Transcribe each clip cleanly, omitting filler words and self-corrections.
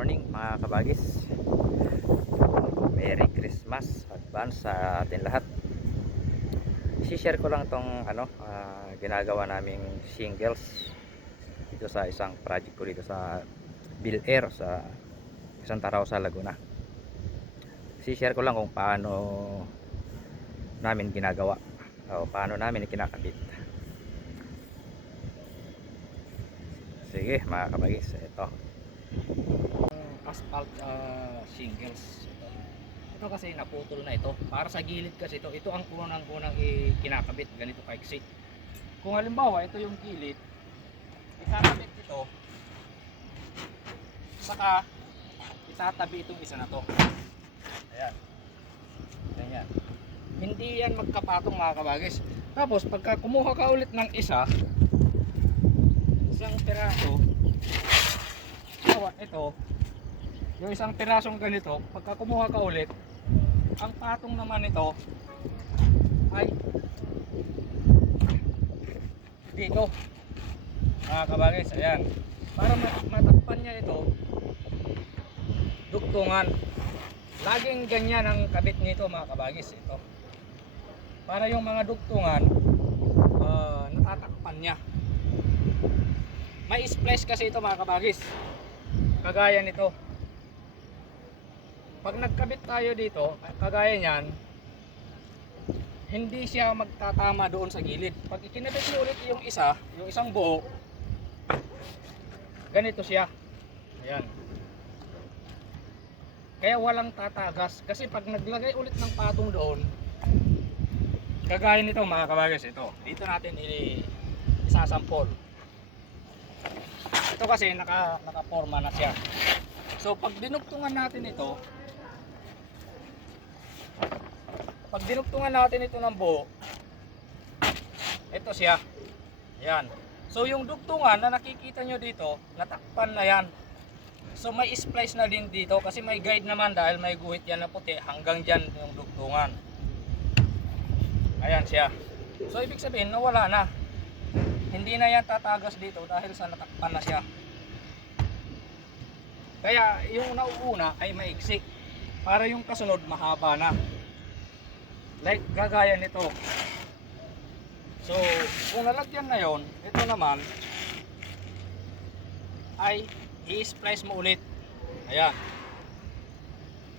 morning mga kabagis. Merry Christmas advance sa atin lahat. I-share ko lang tong ginagawa naming shingles dito sa isang project ko dito sa Bill Air sa Santa Rosa, Laguna. I-share ko lang kung paano namin ginagawa o paano namin kinakabit. Sige mga kabagis, ito asphalt shingles. Ito kasi naputol na ito. Para sa gilid kasi ito ang unang kinakabit. Ganito kaiksi. Kung halimbawa ito yung gilid, ikakabit ito, saka itatabi itong isa na to. Ayan. Ganyan. Hindi yan magkapatong mga kabagis. Tapos pagka kumuha ka ulit ng isang piraso, ito yung isang pirasong ganito, pagka kumuha ka ulit, ang patong naman nito ay dito mga kabagis. Ayan, para matakpan niya ito, dugtungan. Laging ganyan ang kabit nito mga kabagis. Ito para yung mga dugtungan natatakpan niya. May splice kasi ito mga kabagis, kagaya nito. Pag nagkabit tayo dito, kagaya niyan, hindi siya magtatama doon sa gilid. Pag ikinabit mo ulit yung isang buo, ganito siya. Ayan. Kaya walang tatagas. Kasi pag naglagay ulit ng patong doon, kagaya nito mga kabagis, ito. Dito natin isasampol. Ito kasi nakaporma na siya. So pag dinugtungan natin ito, ng buo, ito siya. Yan. So yung dugtungan na nakikita nyo dito, natakpan na yan. So may splice na din dito kasi may guide naman dahil may guhit yan na puti hanggang dyan yung dugtungan. Ayan siya. So ibig sabihin nawala na. Hindi na yan tatagas dito dahil sa natakpan na siya. Kaya yung nauuna ay maiksik para yung kasunod mahaba na. Like gagaya nito. So kung nalagyan na yon, ito naman ay i-splice mo ulit. Ayan,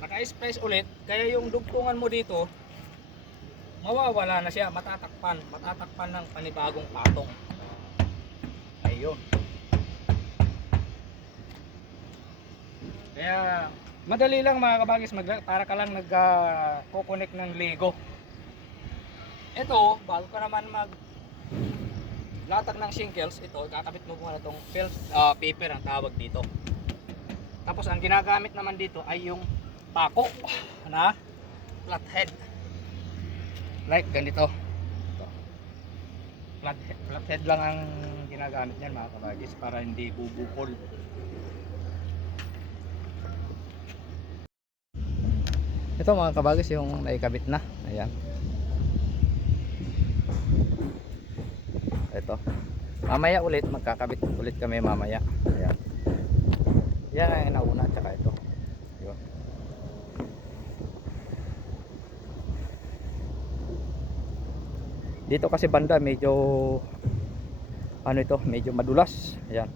naka-splice ulit, kaya yung dugtungan mo dito mawawala na siya, matatakpan ng panibagong patong. Ayun. Kaya madali lang mga kabagis, para ka lang nag-connect ng Lego. Ito, bago ka naman latag ng shingles, ito, kakabit mo muna itong paper ang tawag dito. Tapos ang ginagamit naman dito ay yung pako na flathead. Like ganito. Ito. Flathead lang ang ginagamit niyan mga kabagis para hindi bubukol. Ito mga kabagis yung naikabit na. Ayan. Ito. Mamaya ulit magkakabit ulit kami mamaya. Ayan. Yan ang nauna tsaka ito. Yun. Dito kasi banda medyo medyo madulas. Ayan.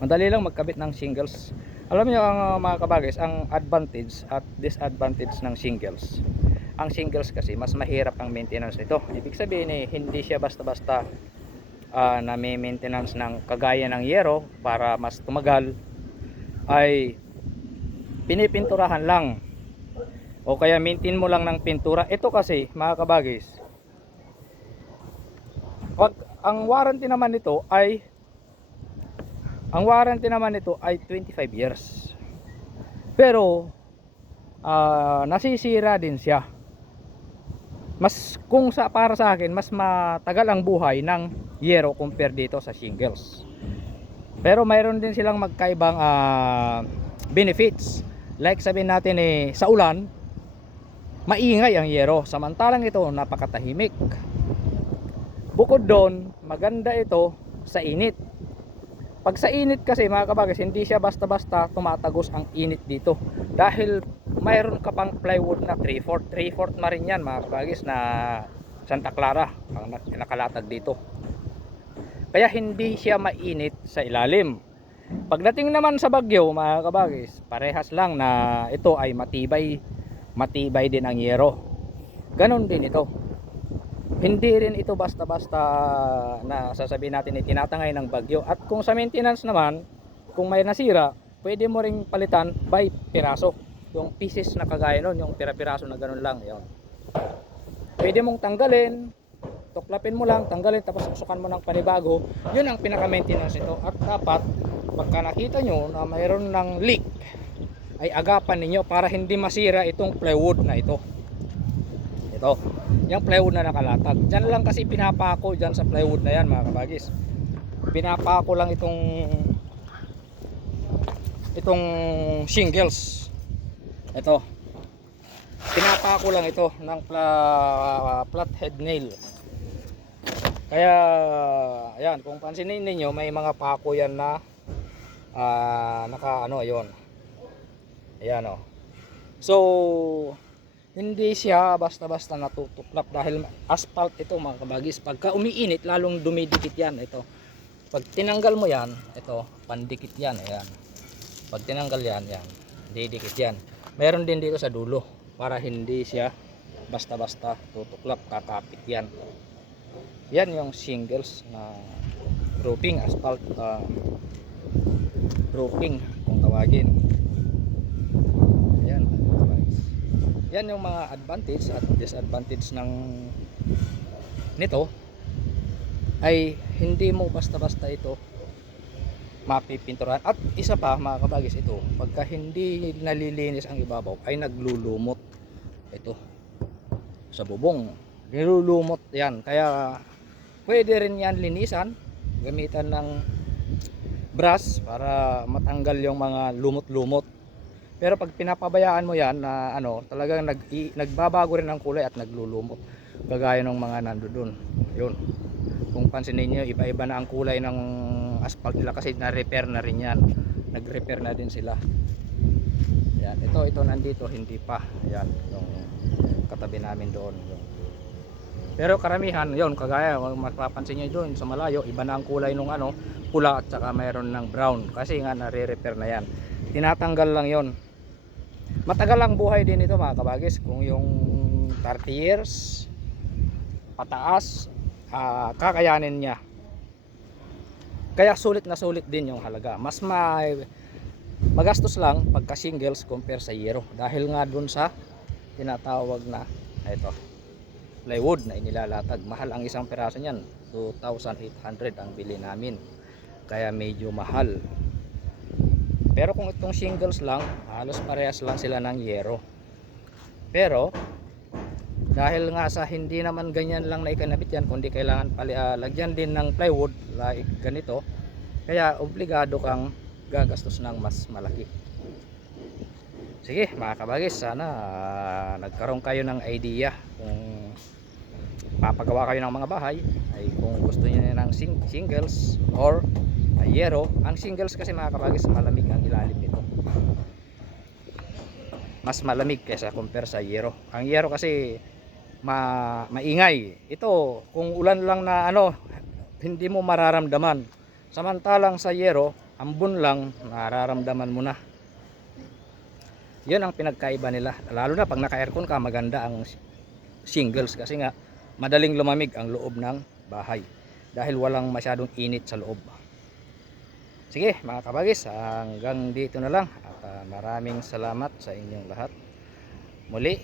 Madali lang magkabit ng shingles. Alam niyo ang mga kabagis, ang advantage at disadvantage ng shingles. Ang shingles kasi mas mahirap ang maintenance nito. Ibig sabihin hindi siya basta-basta na may maintenance ng kagaya ng yero para mas tumagal, ay pinipinturahan lang o kaya maintain mo lang ng pintura. Ito kasi mga kabagis, ang warranty naman nito ay 25 years. Pero nasisira din siya. Para sa akin mas matagal ang buhay ng yero compare dito sa shingles. Pero mayroon din silang magkaibang benefits. Like sabihin natin sa ulan, maingay ang yero, samantalang ito napakatahimik. Bukod doon, maganda ito sa init. Pag sa init kasi mga kabagis, hindi siya basta-basta tumatagos ang init dito. Dahil mayroon ka pang plywood na 3/4. 3/4 na rin yan mga kabagis na Santa Clara ang nakalatag dito. Kaya hindi siya mainit sa ilalim. Pagdating naman sa bagyo mga kabagis, parehas lang na ito ay matibay din ang yero. Ganon din ito. Hindi rin ito basta-basta na sasabihin natin tinatangay ng bagyo. At kung sa maintenance naman, kung may nasira, pwede mo ring palitan by piraso. Yung pieces na kagaya nun, yung pira-piraso na ganun lang. Yun. Pwede mong tanggalin, tuklapin mo lang, tanggalin, tapos susukan mo ng panibago. Yun ang pinaka-maintenance ito. At dapat, pagka nakita nyo na mayroon ng leak, ay agapan ninyo para hindi masira itong plywood na ito. Ito, yung plywood na nakalatag. Diyan lang kasi pinapako diyan sa plywood na yan mga kabagis. Pinapako lang itong shingles. Ito. Pinapako lang ito ng flathead nail. Kaya ayan, kung pansinin niyo may mga pako yan na naka ano ayon. Ayan oh. So hindi siya basta-basta natutuklap dahil asphalt ito mga kabagis. Pagka umiinit lalong dumidikit yan ito. Pag tinanggal mo yan, ito, pandikit yan, ayan. Pag tinanggal yan, yan, didikit yan. Meron din dito sa dulo para hindi siya basta-basta tutuklap, kakapit yan. Yan yung shingles na roofing, asphalt roofing kung tawagin. Ayan. Yan yung mga advantage at disadvantage nito ay hindi mo basta-basta ito mapipinturan. At isa pa mga kabagis, ito pagka hindi nalilinis ang ibabaw ay naglulumot ito sa bubong, nilulumot yan. Kaya pwede rin yan linisan, gamitan ng brush para matanggal yung mga lumot-lumot. Pero pag pinapabayaan mo yan na talagang nagbabago rin ang kulay at naglulumot. Kagaya ng mga nandoon. Yun. Kung pansinin niyo, iba-iba na ang kulay ng asphalt nila kasi na-repair na rin yan. Nag-repair na din sila. Yan. Ito nandito, hindi pa. Yan. Yung katabi namin doon. Yun. Pero karamihan, yun, kagaya, mapapansin niyo doon sa malayo, iba na ang kulay ng pula at saka mayroon ng brown. Kasi nga nare-repair na yan. Tinatanggal lang yon. Matagal ang buhay din ito mga kabagis. Kung yung 30 years pataas, kakayanin niya. Kaya sulit na sulit din yung halaga. Mas magastos lang pagka shingles compare sa yero. Dahil nga dun sa tinatawag na ito, plywood na inilalatag. Mahal ang isang piraso niyan. 2,800 ang bili namin. Kaya medyo mahal. Pero kung itong shingles lang, halos parehas lang sila ng yero. Pero dahil nga sa hindi naman ganyan lang na ikanabit yan, kundi kailangan lagyan din ng plywood like ganito, kaya obligado kang gagastos ng mas malaki. Sige mga kabagis, sana nagkaroon kayo ng idea kung papagawa kayo ng mga bahay, ay kung gusto niyo ng shingles or yero. Ang shingles kasi mga kabagis, malamig ang ilalim nito, mas malamig kaysa compare sa yero. Ang yero kasi maingay. Ito kung ulan lang na hindi mo mararamdaman. Samantalang sa yero, ambon lang nararamdaman mo na. Yun ang pinagkaiba nila. Lalo na pag naka-aircon ka, maganda ang shingles kasi nga madaling lumamig ang loob ng bahay dahil walang masyadong init sa loob. Sige mga kabagis, hanggang dito na lang at maraming salamat sa inyong lahat. Muli,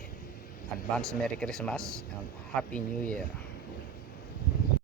advance Merry Christmas and Happy New Year.